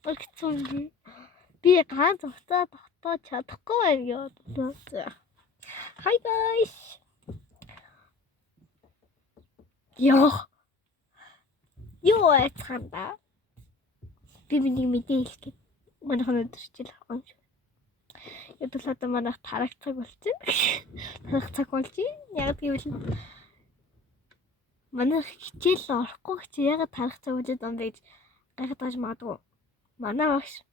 Гэсэн би ганц уцаа тогтоож чадахгүй байна гэж. Hi guys. Юу яцгаанда? Би миний мэдээ хэлэх. Манайхан өдөрчил авах юм шиг. Ядуу одоо манайх тарах цаг болчих. Тарах цаг болж яг гэвэл манайх хичээл орохгүй чи яг тарах цаг болоод юм байж гайхаж магадгүй. Манай багш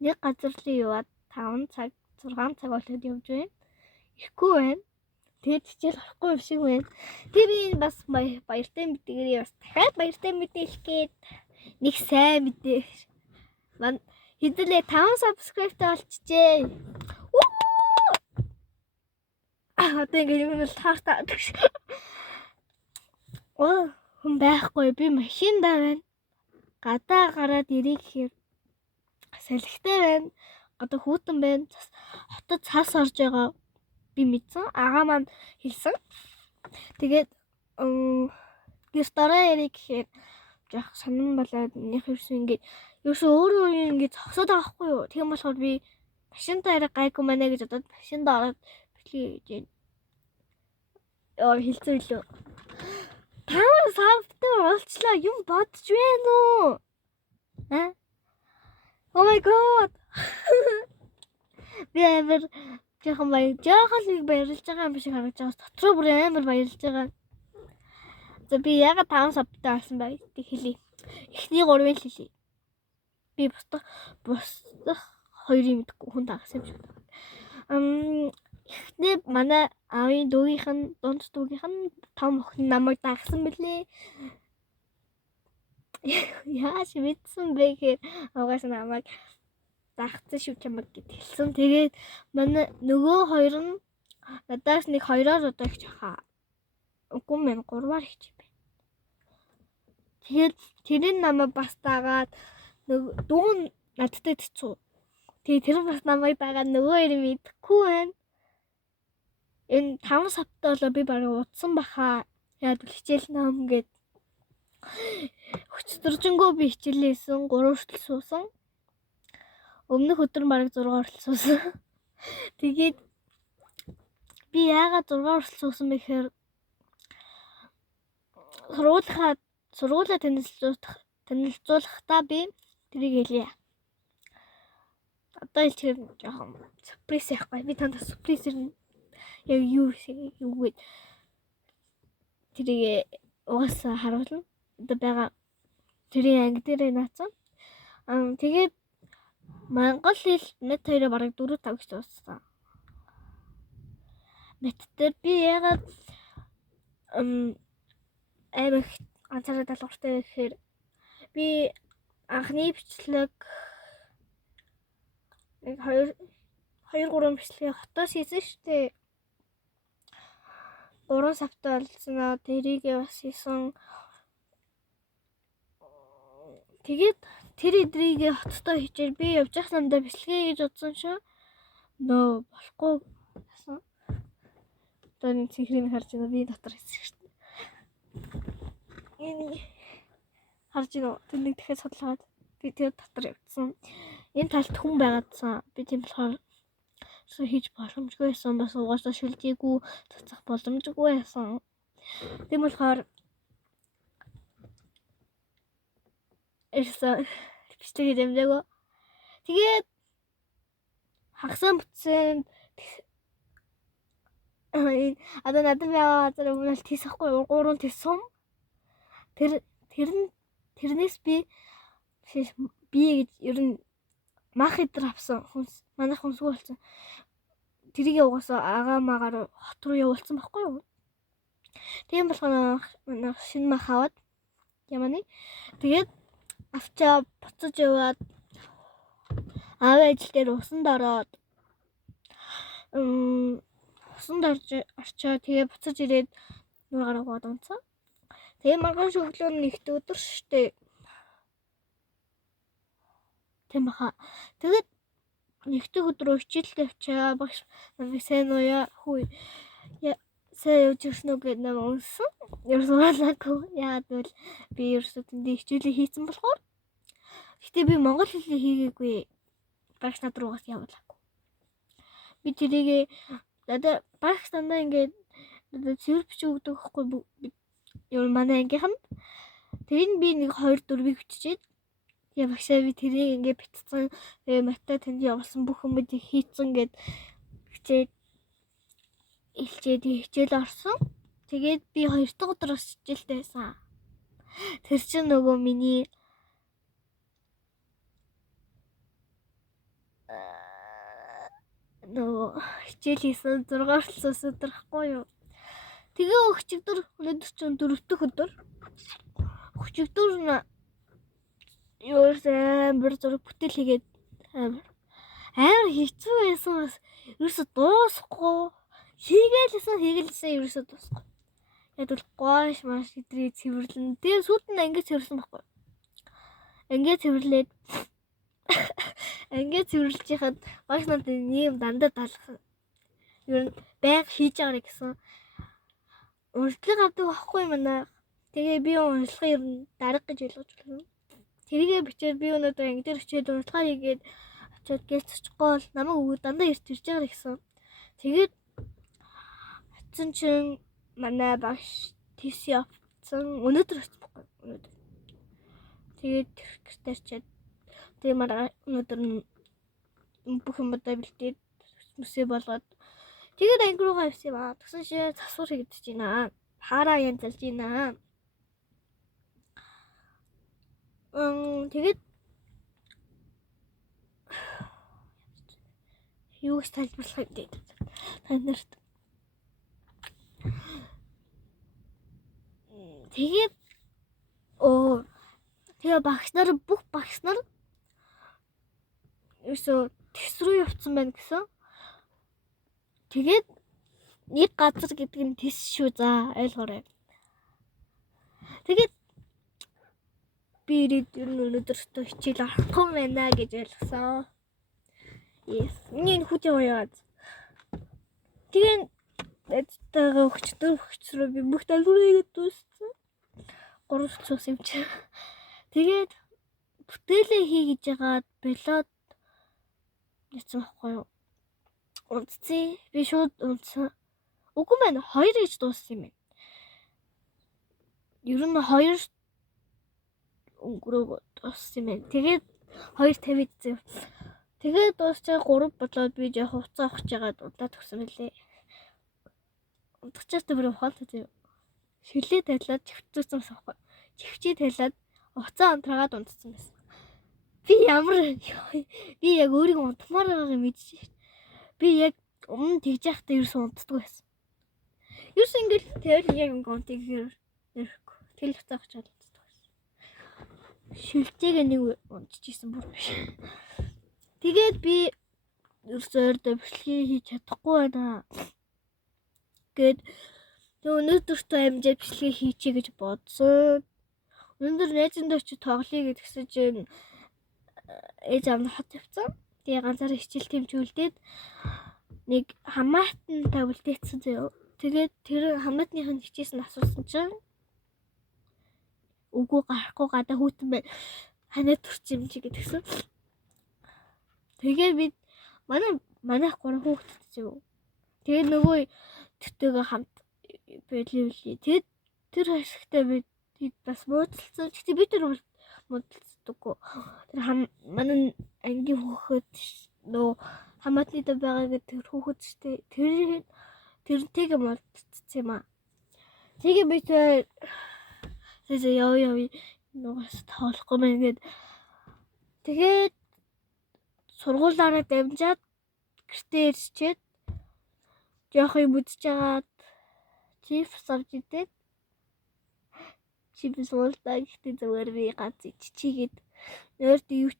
нэг газар л яваад 5 цаг 6 цаг болоод явж байна. Ихгүй байна. Тэгээд хичээл орохгүй юм шиг байна. Тэр би бас баяртай мэдээгээр бас дахиад баяртай мэдээ хэлгээд нэг сайн мэдээ. Хэдүүлээ 5 subscribe-тай болчихжээ. Одоо ингэ юм бол таартай. Хүн байхгүй би машинда байна. Гадаа гараад ирэх гэхээр салхитай байна. Гадаа хүүтэн байна. Хотод цас орж байгаа. Би мэдсэн. Агаа маань хэлсэн. Тэгээд гэрт ороо ярих гэхээр яг сонирн болоод минийх юусэн ингээд юусэн өөрөө ингээд зогсоод байгаа хгүй юу. Тийм болохоор би машинтаа арай гайгүй мэнэ гэж бодоод машинда ороод бичлээ гэж хэлсэн билүү. Таа савтай болчлаа юм бодож байна уу? Oh my god. Би амар жоохон баярлж байгаа юм шиг харагдаж байгаа. Дотроо бүр амар баярлж байгаа. За би ягаад 5 савтай болсон бэ? Тийг хэлье. Эхний 3-ыг хэлье. Би бусдах 2-ыг мэдгүй хүн тагсан юм шиг. Эхний манай аавын дүүгийнх нь дунд дүүгийнх нь том охин намайг дагсан мөлий. Яаш мэдсэн бэ гэхээр угаасаа намайг дагсан шүү чамаг гэд хэлсэн. Тэгээд манай нөгөө хоёр нь надаас нэг 2-оор одоо их жахаа. Үгүй мэн 3-аар их юм бэ. Тэгээд тэрийн намайг бас дагаад дүүн надтай тэцүү. Тэгээд тэр бас намайг дагаад нөгөө хоёр мэдхгүй байна. Энэ 5 савтай болоо би барыг удсан баха. Яад хичээл нам гээд өчтөржингөө би хичээлээсэн 3 хүртэл суусан. Өмнөх өдөр бараг 6 хүртэл суусан. Тэгээд би яагаад 6 хүртэл суусан бэ гэхээр сургуулаа танилцуулахдаа би тэрийг хэлье. Одоо хэлчихээр жоохон сюрприз яахгүй. Би танд сюрприз яг юу вэ? Тэрийг угаасаа харуулна. Одоо байгаа тэрийн анги дээр наацсан. Тэгээд монгол хэл мэт 2-аа бараг 4-5 гэж дууссан. Мэт дээр би ягаад аймаг ганцаараа даалгавартай гэхээр би анхны бичлэг 2-3 бичлэгийг хотоос хийсэн шүү дээ. 3 савтай болсон аа тэрийг бас хийсэн. Тэгээд тэр эдрийг хоттой хийчихээр би явж явах самдаа бичлэгээ гэж бодсон шүү. Нөө болохгүй гэсэн. Одоо нэг цэнхрийг харж байна. Би дотор хийсэн шүү дээ. Энэ харж байна. Тэр нэг дахиад судлаад би тэр дотор явцсан. Энэ талд хүн байгаадсан. Би тийм болохоор хийж боломжгүй байсан. Бас угаасаа шүлжээгүй цацах боломжгүй байсан. Тийм болохоор эрсэн бичлэгээ дэмжээгөө. Тэгээд хагасан бүтсэн одоо надад байгаа газар өмнө л тийсэхгүй 3 тийсэн. Тэрнээс би гэж ер нь мах идэр авсан хүнс манай хүнсгүй болсон. Тэрийг угаасаа агаа магаар хот руу явуулсан байхгүй юу? Тийм болохоор манай шинэ мах аваад яманы тэгээд авчаа буцаж яваад аавын ажил дээр усанд ороод усанд орчоо тэгээ буцаж ирээд нуур гараа гоод унцсан. Тэгээ маргаан шөглөө нэгт өдөр штэ. Тийм баха. Тэгээд нэгт өдөр хичээлд явчаа багш намайг сайн уяа хүү сайн явж ирсэн үү гэд намайг унсан. Ерөөсөө яагаад гэвэл би ерөөсөө тэнд хичээлээ хийсэн болохоор Гэтэ би монгол хэлийг хийгээгүй. Багш над руугаас явуулаагүй. Би тэрийг надад багш дандаа ингээд надад цэвэр бичиг өгдөг байхгүй юу манай ангийнхан. Тэгээд би 1 2 4-ийг биччихээд тэгээ багшаа би тэрийг ингээд битцсэн. Тэгээ матта тэнд явуулсан бүх юмыг хийцэн гэд хичээд хичээл орсон. Тэгээд би 2 дахь өдөр бас хичээлтэй байсан. Тэр чинь нөгөө миний нөгөө хичээл хийсэн 6 хүртэл өдрөхгүй юу. Тэгээ өчигдөр өнөөдөр чинь 4 дахь өдөр. Өчигдөр амар зураг бүтээл хийгээд амар хэцүү байсан бас ерөөсө дуусахгүй. Хийгээл ерөөсө дуусахгүй. Яг бол гош маш идрээ цэвэрлэн. Тэгээ сүүлд нь ангид цэвэрлсэн байхгүй. Ангид цэвэрлээд ангид цэвэрлж яхад багш надад ийм дандаа даалгасан. Ер нь байг хийж байгаарай гэсэн. Уншлаг авдаг байхгүй манай. Тэгээ би уншлага ер нь дарга гэж ойлгож байна. Тэрийгэ бичээд би өнөөдөр анги дээр очиод уншлага хийгээд очиод гэлц очихгүй бол намайг өгөө дандаа ирж байгаарай гэсэн. Тэгээд очсон чинь манай багш TC авсан. Өнөөдөр очсон байхгүй. Өнөөдөр. Тэгээд тэрчээд тэгээ манай өнөөдөр бүх юмдаа бэлдээд нүсээ болгоод тэгээд анги руугаа явсан юм аа. Тэгсэн чи засвар хийгдэж байна. Хараа янзалж байна. Тэгээд юу гэж тайлбарлах юм бэ? Танарт. Тэгээд тэгээ бүх багш нар ерөөсөө тэс рүү явцсан байна гэсэн. Тэгээд нэг газар гэдэг нь тэс шүү за ойлгоорой. Тэгээд би өнөөдөр хичээл авахгүй байна гэж ойлгосон. Yes. Миний хүүтэй уяад. Тэгээд эцтэйгээ өгчрөө би бүх талбарыг дууссан. 3 цус юм чи. Тэгээд бүтээлээ хий гэж яагаад болоод яцсан байхгүй юу? Унтцээ. Би шууд унтсан. Үгүй байна 2 гэж дууссан юм байна. Ер нь 2 өнгөрөө дууссан юм байна. Тэгээд 2:50 зэв. Тэгээд дуусчаа 3 болоод би яг хуцаа авах чагаад удаад өгсөн мөлий. Удахчаастай бүр ухаалтай зэв. Шилээ тайлаад чивцүүлсэн байхгүй. Чивчээ тайлаад уцаа амтраагаад унтсан байсан. Би яг өөрийгөө унтмаар байгааг мэдчихэж шээ. Би яг өмнө тэгж яхтаа ерөөсөө унтдаг байсан. Ерөөсөө ингээд тавил яг унтыг нэрхгүй. Тэгэл уцаа авах чагаад унтдаг байсан. Шилтэйгээ нэг унтчихсан бүр биш. Тэгээд би ерөөсөө дэвшлээ хийж чадахгүй байна. Гэт өнөөдөртөө амжаад бичлэгээ хийчихье гэж бодсон. Өнөөдөр найзандаа очиж тоглоё гэдгсэн чинь ээж аав нь хот явцсан. Тэгээ ганцаараа хичээл тэмцүүлдээд нэг хамаатантай үлдээсэн зөө. Тэгээд тэр хамаатных нь хичээсэн асуусан чинь үгүй гарахгүй гадаа хүүтэн байна. Ханаа төрч юм чи гэдгсэн. Тэгээд би манайх 3 хүүхэдтэй зөө. Тэгээд нөгөө тэртэйгээ хамт байлээ. Тэгээд тэр хэсэгтээ би бас муудалцсан. Гэхдээ би тэр муудалцдаггүй. Тэр манай ангийн хүүхэд нөө хамаатны дэ байгаа гэдэг тэр хүүхэд штэ. Тэрнтэйгээ муудалцсан юм аа. Тэгээ би тэгээ яв нугас тоолохгүй мэн гээд тэгээд сургуулаараа дамжаад гэртээ ирчээд жоох юм үзэж агаад чипс авч идээд чипс уулдаа гэхдээ зүгээр би ганц иччихгээд нөрд юу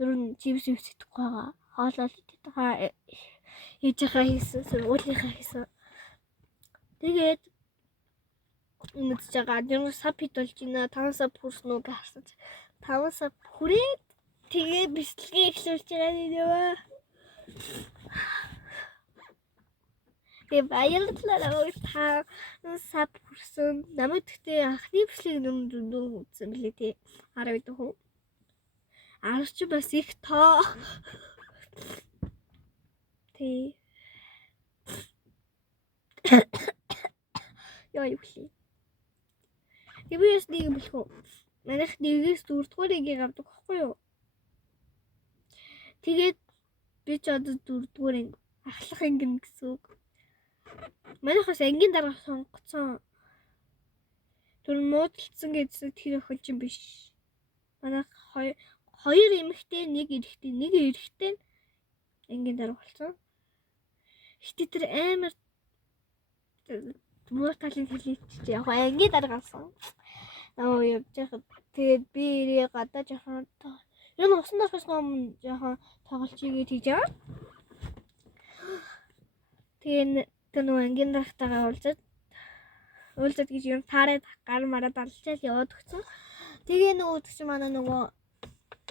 ер нь чипс идэхгүй байгаа. Хоолол идээд байгаа. Ээжийнхаа хийсэн сургуулийнхаа хийсэн. Тэгээд мэдэж байгаа. Ер нь сав хит болж байна. 5 сав хүрсэн үү гэсэн. 5 сав хүрээд тэгээ бичлэгээ эхлүүлж байгаа нэ. Тэгээ баярлалаа та сав хүрсэн. Намайг гэхдээ анхны бичлэг үзсэн билээ тий. 10 дэх. 10 ч бас их тоо. Тий. Яа юу вэ? Тэгвэл нэг юм болох уу? Манайх 1-ээс 4-р ангийг авдаг байхгүй юу? Тэгээд би ч одоо 4-р анги ахлах анги гэсэн үг. Манайхаас ангийн дарга сонгоцсон. Тэр муудалцсан гэсэн тэр охин чинь биш. Манайх хоёр эмэгтэй, нэг эрэгтэй ангийн дарга болсон. Гэтэ тэр амар муу талын хэлээч яг ангийн дарга болсон. Нөө явж байхад тэгээд би ирээ гадаа жахан ер нь усан дорхос гом жахан тоглож игээд хийж байгаа. Тэгээд тэр нөө ангийн даргатайгаа уулзаад гэж юм таараад гар мараад алчаал яваад өгсөн. Тэгээ нөгөө чи манай нөгөө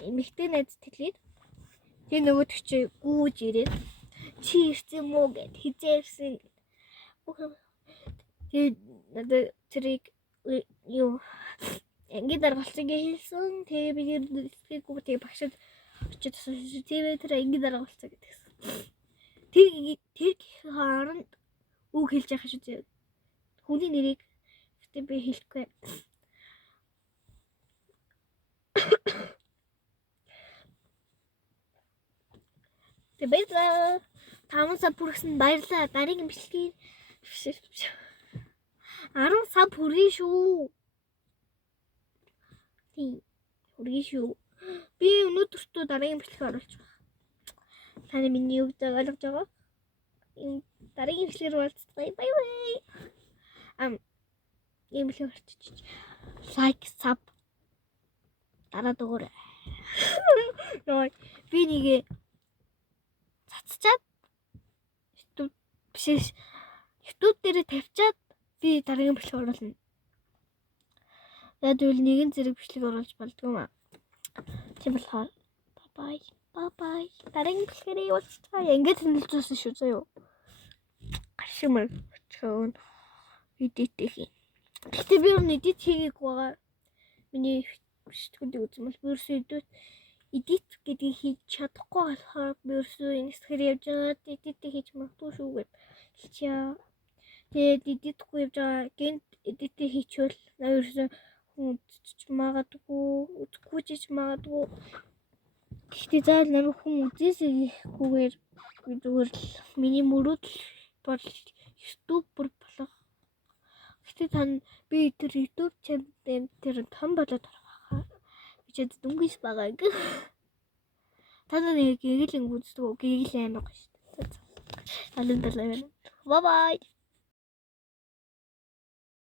эмэгтэй найз тэлээд тэгээ нөгөө чи гүүж ирээд чи ирсэн мүү гэд хизээрсэн. Тэгээд надад тэрийг юу ангийн дарга болсон гэж хэлсэн. Тэгээ би нэрсгээгүү тэгээ багшаад очиж асуусан. Тэгээ тэр ангийн дарга болсон гэдэгсэн. Тэр хооронд үг хэлж яхах шүү. Хүний нэрийг гэтээ би хэлэхгүй. Тэгээд 5 сар бүрсэн баярлаа. Дараагийн бичлэгийг 10 сар бүрээ шүү. Тий. Бүрээ шүү. Би өнөөдөртөө дараагийн бичлэг оруулж байгаа. Таны миний үг ойлгож байгаа? Дараагийн бичлэгээр уулзъя. Бай бай. Ийм л өрчиж. Лайк, саб. Дараад өгөөрэй. Йой, би нэгэ цацчаад YouTube дээр тавьчаад би дараагийн бичлэг оруулна. Тэгвэл нэгэн зэрэг бичлэг оруулж болдгоо маа. Тийм болохоор бай бай. Дараагийн бичлэгээр уулзъя. Ингээд хэлчихсэн шүү заяа. Гашмар чөөн эдитэх. Гэтэ би өөр эдит хийгээг байгаа. Миний бичлэгүүдийг үзсэн бол ерөөсөө эдит гэдгийг хийж чадахгүй болохоор ерөөсөө инстаграм явж байгаа эдит хийж магадгүй шүү гэж хэлчихье. Тэгээд эдитгүй явж байгаа гэнт эдит хийчихвэл ерөөсөө хүн үзчих магадгүй, үзэхгүй ч магадгүй. Гэхдээ заавал намайг хүн үзээсэйгүйгээр зүгээр л миний мөрөөдөл бол YouTube болох. Гэтэ би тэр YouTube чанал тэр том болоод байгаа. Би ч дүнгis байгаа гэх. Та нэг гэгэл үздэг үү? Гэгэл амар гоё шүү дээ. Алан талаа байна. Bye bye.